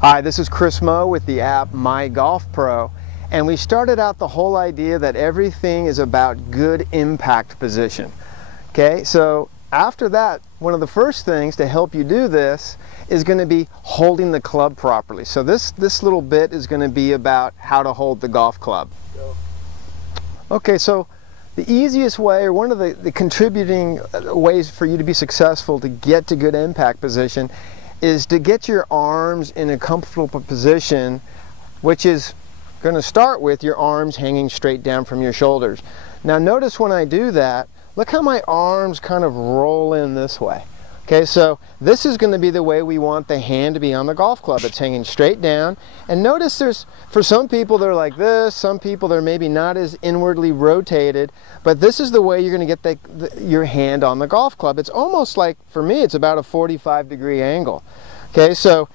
Hi, this is Chris Moe with the app My Golf Pro, and we started out the whole idea that everything is about good impact position. Okay, so after that, one of the first things to help you do this is going to be holding the club properly. So this little bit is going to be about how to hold the golf club. Okay, so the easiest way, or one of the contributing ways for you to be successful to get to good impact position, is to get your arms in a comfortable position, which is going to start with your arms hanging straight down from your shoulders. Now notice when I do that, look how my arms kind of roll in this way. Okay, so this is going to be the way we want the hand to be on the golf club. It's hanging straight down. And notice for some people they're like this, some people they're maybe not as inwardly rotated, but this is the way you're going to get your hand on the golf club. It's almost like, for me, it's about a 45-degree angle. Okay, so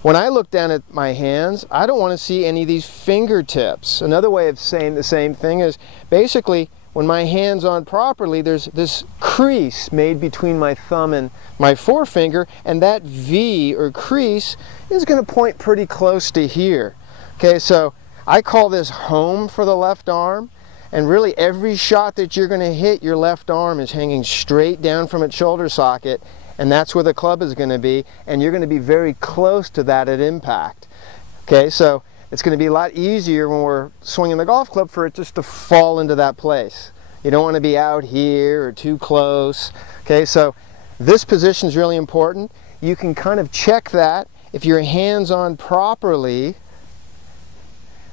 when I look down at my hands, I don't want to see any of these fingertips. Another way of saying the same thing is basically, when my hand's on properly, there's this crease made between my thumb and my forefinger, and that V or crease is going to point pretty close to here. Okay, so I call this home for the left arm, and really every shot that you're going to hit, your left arm is hanging straight down from its shoulder socket, and that's where the club is going to be, and you're going to be very close to that at impact. Okay, so it's going to be a lot easier when we're swinging the golf club for it just to fall into that place. You don't want to be out here or too close. Okay, so this position is really important. You can kind of check that if your hand's on properly.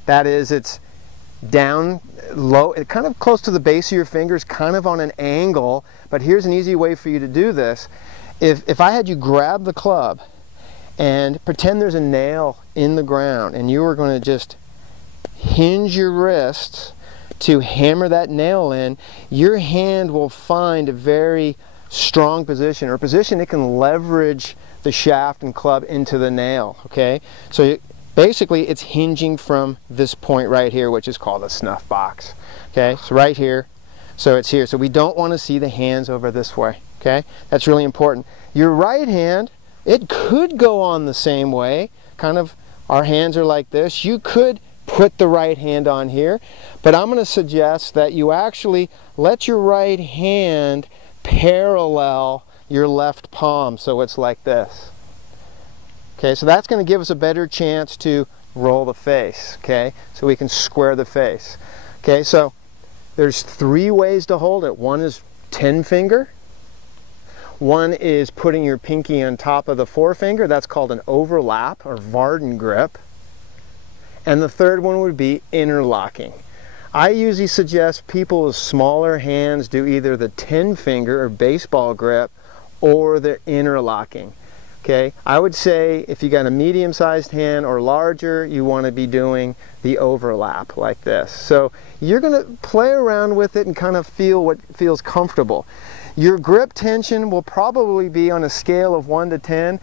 That is, it's down low, kind of close to the base of your fingers, kind of on an angle. But here's an easy way for you to do this. If I had you grab the club and pretend there's a nail in the ground, and you are going to just hinge your wrists to hammer that nail in, your hand will find a very strong position, or a position it can leverage the shaft and club into the nail. Okay, so basically it's hinging from this point right here, which is called a snuff box. Okay, so right here, so it's here. So we don't want to see the hands over this way. Okay, that's really important. Your right hand, it could go on the same way, kind of, our hands are like this. You could put the right hand on here, but I'm going to suggest that you actually let your right hand parallel your left palm, so it's like this. Okay, so that's going to give us a better chance to roll the face, okay, so we can square the face. Okay, so there's 3 ways to hold it. One is 10 finger. One is putting your pinky on top of the forefinger. That's called an overlap or Varden grip. And the third one would be interlocking. I usually suggest people with smaller hands do either the 10 finger or baseball grip or the interlocking. Okay, I would say if you got a medium-sized hand or larger, you want to be doing the overlap like this. So you're going to play around with it and kind of feel what feels comfortable. Your grip tension will probably be on a scale of 1 to 10.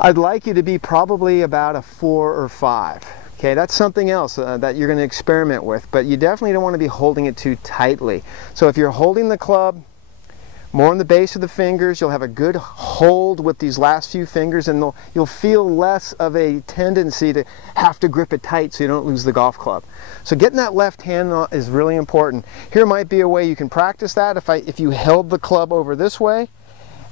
I'd like you to be probably about a 4 or 5. Okay, that's something else that you're going to experiment with, but you definitely don't want to be holding it too tightly. So if you're holding the club more on the base of the fingers, you'll have a good hold with these last few fingers, and you'll feel less of a tendency to have to grip it tight so you don't lose the golf club. So getting that left hand is really important. Here might be a way you can practice that. If you held the club over this way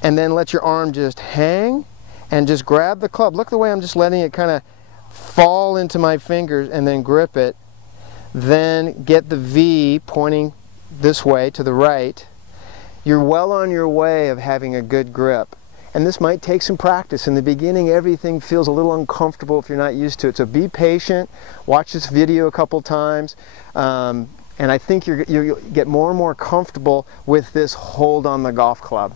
and then let your arm just hang and just grab the club. Look the way I'm just letting it kind of fall into my fingers and then grip it. Then get the V pointing this way to the right. You're well on your way of having a good grip. And this might take some practice. In the beginning, everything feels a little uncomfortable if you're not used to it. So be patient, watch this video a couple times, and I think you'll get more and more comfortable with this hold on the golf club.